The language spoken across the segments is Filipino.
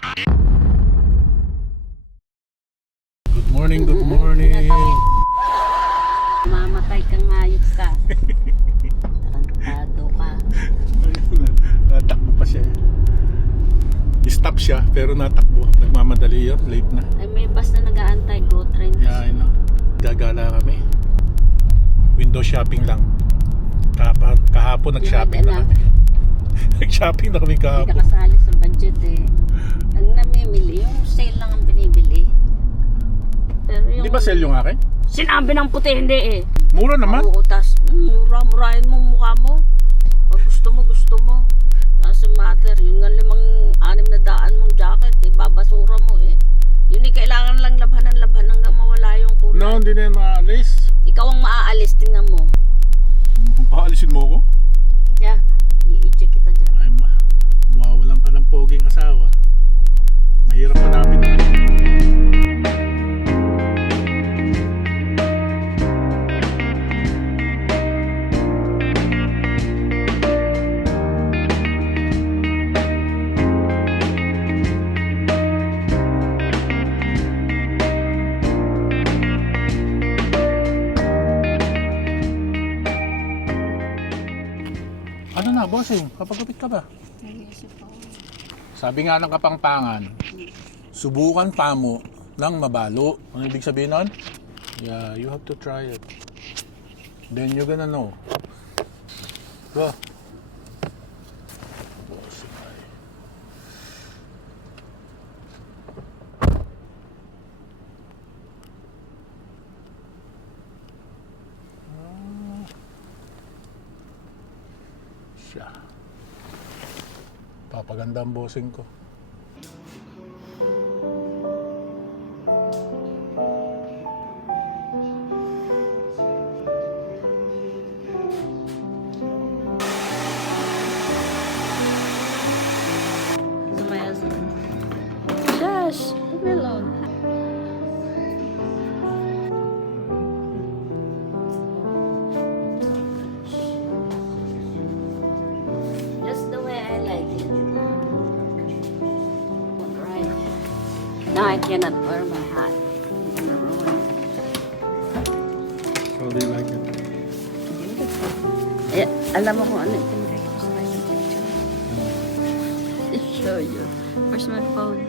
Good morning, good morning. Mamatay kang hayop ka. Tarantado ka. Natakbo pa siya. Stop siya pero natakbo. Nagmamadali yun, late na. Ay, may bus na nag-aantay. Go train. Yeah, I know. Gagala kami. Window shopping lang. Kahapon nag-shopping na kami. Nag-shopping na kami Hindi kahapon. ka kasali sa budget eh. Ang namimili, yung sale lang ang binibili. Pero yung... Di ba sale yung akin? Sinabi ng puti, hindi eh. Mura naman. Oo, tas mura-murahin mo mukha mo. Pag gusto mo. Doesn't matter. Yun nga 6,000 mong jacket, eh, babasura mo eh. Yun eh, kailangan lang labhan hanggang mawala yung kulay. No, hindi na yan maalis. Ikaw ang maaalis, tingnan mo. Paalisin mo ko? Yeah, i-check kita dyan. Ay, mawawalan ka ng poging asawa. Mahirap hanapin na. Ano na, bossing? Papagupit ka ba? Sabi nga ng Kapampangan, subukan pa mo ng mabalo. Ano ibig sabihin nun? Yeah, you have to try it. Then you're gonna know. Wow. Bossing ay. Siya. Papaganda ang bossing ko. Shush! Leave me alone. Just the way I like it. Right. Now I cannot wear my hat. I'm gonna ruin How do you like it? it. Alam mo kung ano itinigay ko sa kanyang picture. I'll show you. Where's my phone?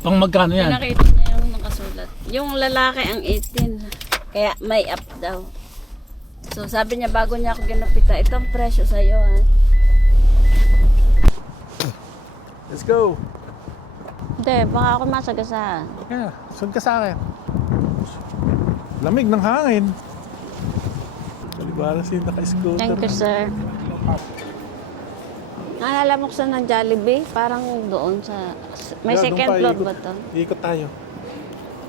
Pang magkano yan? Nakita niya yung nakasulat. Yung lalaki ang 18. Kaya may up daw. So sabi niya bago niya ako ginupita, itong presyo sa'yo ha. Let's go! Hindi, baka ako masagasahan. Yeah, sunod ka sa akin. Lamig ng hangin. Kalibara siya naka-scooter. Thank you, sir. Naalala mo ko sa ng Jollibee? Parang doon sa... May Yeah, second doon pa, floor ikot. ba to? Ikot tayo.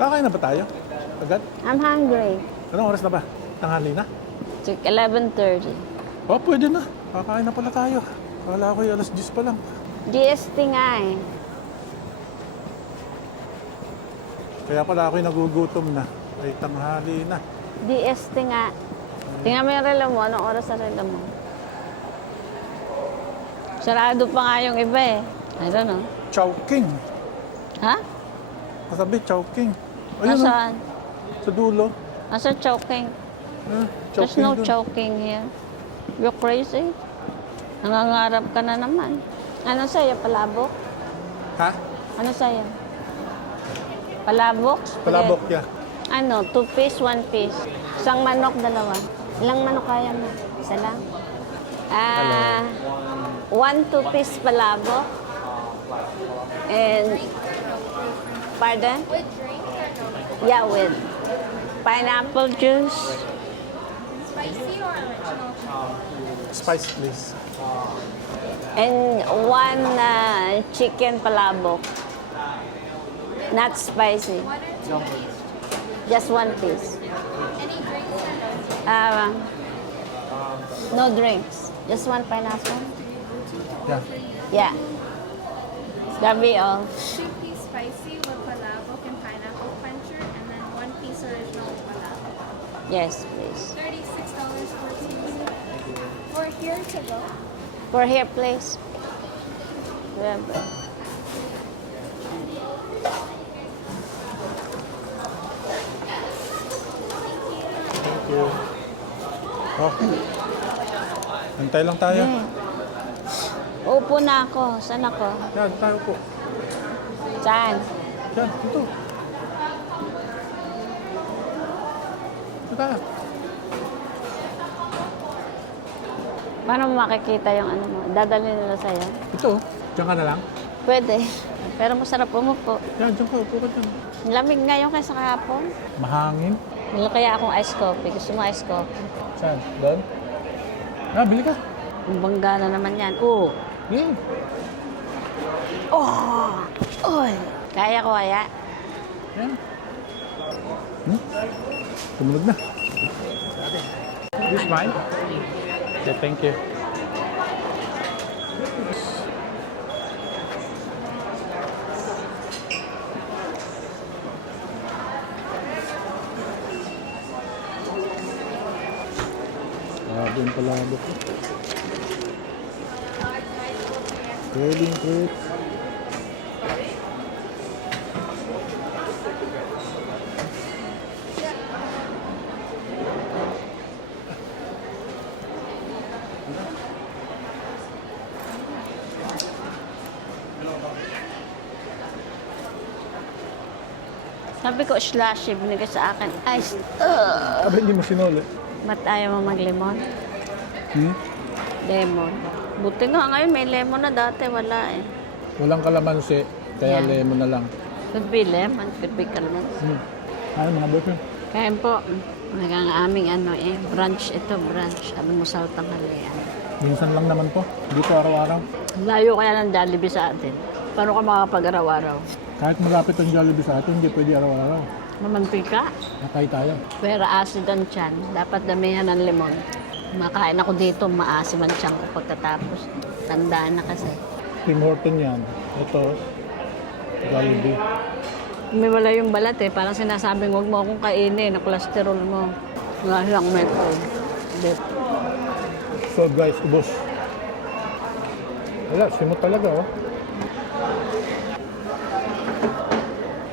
Kakain na ba tayo? Agad? I'm hungry. Anong oras na ba? Tanghali na? It's like 11:30. Oh, pwede na. Kakain na pala tayo. Kala ko yung alas 10 pa lang. GST nga eh. Kaya pala ako'y nagugutom na. Ay, tanghali na. DST nga. Tingnan mo yung relo mo. Anong oras sa relo mo? Sarado pa nga yung iba eh. I don't know. Chowking. Ha? Kasabi, Chowking. Ayun, Nasaan? sa dulo. Nasa choking. There's no dun. choking here. You're crazy. Nangangarap ka na naman. Ano sa'yo? Palabok? Ha? Ano sa'yo? Palabok? Palabok, yeah. Ano? 2 piece, 1 piece. Isang manok, 2. Ilang manok kaya mo? Isa lang? 1 2 piece palabok. And, pardon? With drinks or no? Yeah, with pineapple juice. Spicy or original? Spice, please. And 1 chicken palabok. Not spicy. 1 or 2 piece? Just 1 piece. Any drinks or no? No drinks. Just 1 pineapple. Yeah. Yeah. That'll be all. 2 piece spicy with palabok and pineapple quencher, and then 1 piece original with palabok. Yes, please. $36.14. For here to go. For here, please. Remember. Thank you. Oh. Antay lang tayo. Upo na ako. Saan ako? Yan, tayo po. Saan? Yan, ito. Ito tayo. Paano mo makikita yung ano mo? Dadalhin nila sa'yo? Ito. Diyan ka na lang. Pwede. Pero masarap umupo. Yan, diyan ka. Upo ka dyan. Lamig ngayon kaysa kahapon. Mahangin. Wala kaya akong ice coffee. Gusto mo ice coffee? Saan? Doon? Ah, bili ka. Ang bangga na naman yan. Oo. Yeah. Oh! Oy! Kaya ko kaya? Yan. Tumunog na. This mine? Okay, thank you. Doon pala ako. Trading crates. Sabi ko, slushy, binigay sa akin. Ice. Sabi hindi mo sinuli. Ba't ayaw mo mag-lemon? Hmm? Lemon. Buti nga ngayon, may lemon na dati. Wala eh. Walang kalamansi, kaya Yeah. lemon na lang. Could be lemon, could be calamansi. Ano mga boyfriend? Kain po. Nagang aming ano eh. Brunch ito, brunch. Almusal tanghalian. Minsan lang naman po. Dito araw-araw. Layo kaya ng Jollibee sa atin. Paano ka makapag-araw-araw? Kahit malapit ang Jollibee sa atin, hindi pwede araw-araw. Mamantika. Nakay tayo. Pero acid ang tiyan. Dapat damihan ng lemon. Makain ako dito, maasim ang tiyan ko pagkatapos. Tandaan na kasi. Tim Horton yan. Ito, Jollibee. Umiwala yung balat eh. Parang sinasabing huwag mo akong kainin. Na cholesterol mo. Nga lang may food. So guys, ubos. Wala, simot talaga oh.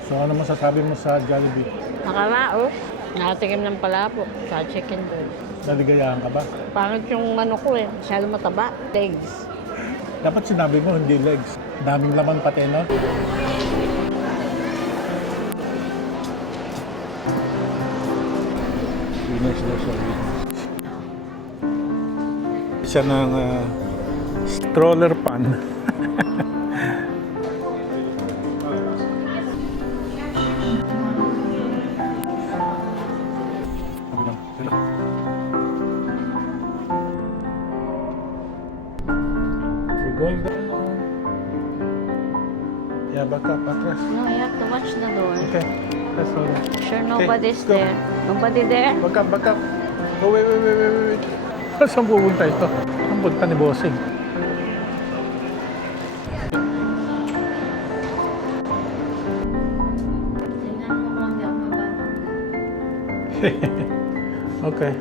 So ano masasabi mo sa Jollibee? Nakarao. Nakatikim ng palabo sa chicken bird. Naligayahan ka ba? Pangit yung ano ko eh. Masyado mataba. Legs. Dapat sinabi mo, hindi legs. Daming laman pati, no? Winners daw siya. Siya ng stroller pan. We're going down. Yeah, back up, atras. No, you have to watch the door. Okay, that's all. Sure nobody's let's go. there. Nobody there? Back up, back up. Oh, wait. Saan pupunta ito? Ang punta ni Bossing. Okay.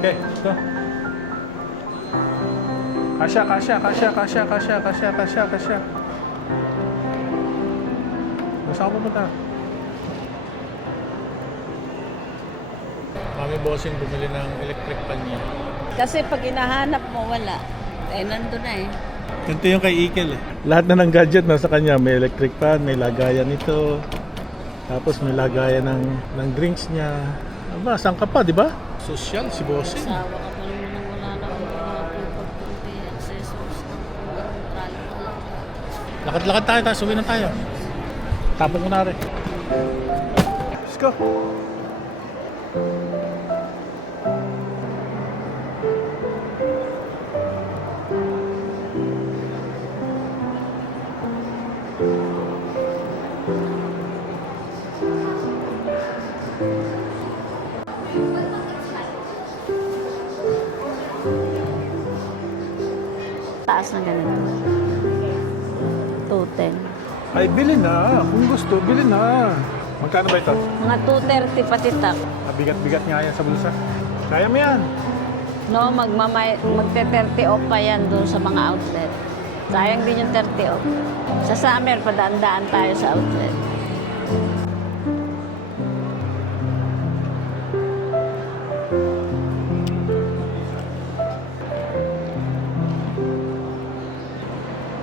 Okay, go. Kasya. Saan ka pupunta? Mami Bossing bumili ng electric pan niya. Kasi pag hinahanap mo, wala. Eh, nandun na eh. Ito yung kay Ikel eh. Lahat na ng gadget nasa kanya. May electric pan, may lagayan nito. Tapos may lagayan ng drinks niya. Aba, saan ka pa, di ba? Social si Bossing. Sawa ka pa naman nang wala na mga pagpunti, accessories ng Lakad-lakad tayo, tapos uwi na tayo. Tapos mo na rin. Let's go. taas na ganito. 210. Ay, bili na. Kung gusto, bili na. Magkano ba ito? Mga 230 patitak. Bigat-bigat nga yan sa bulsa. Kaya mo yan. No, magte-30 off pa yan doon sa mga outlet. Sayang din yung 30 off. Sa summer, padaan-daan tayo sa outlet.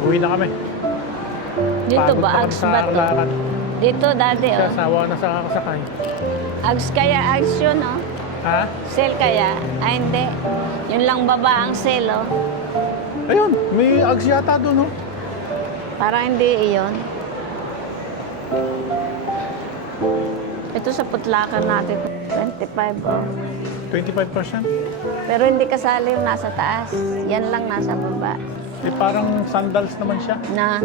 Uwi na kami. Dito Pagod ba? pa kami Ags sa ba to? lakad. Dito, daddy, Kaya oh. sawa na sa kakasakay. Ags kaya, Ags yun, oh. Ha? Sale kaya? Ay, hindi. Yun lang baba ang sale, oh. Ayun, may Ags yata doon, no? Parang hindi iyon. Ito sa putlakan natin, 25, oh. 25%. Pero hindi kasali yung nasa taas. Yan lang nasa baba. Eh, parang sandals naman siya. Na,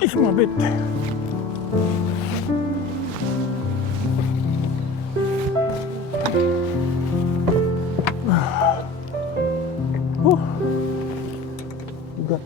Ay, sumabit. Bigat.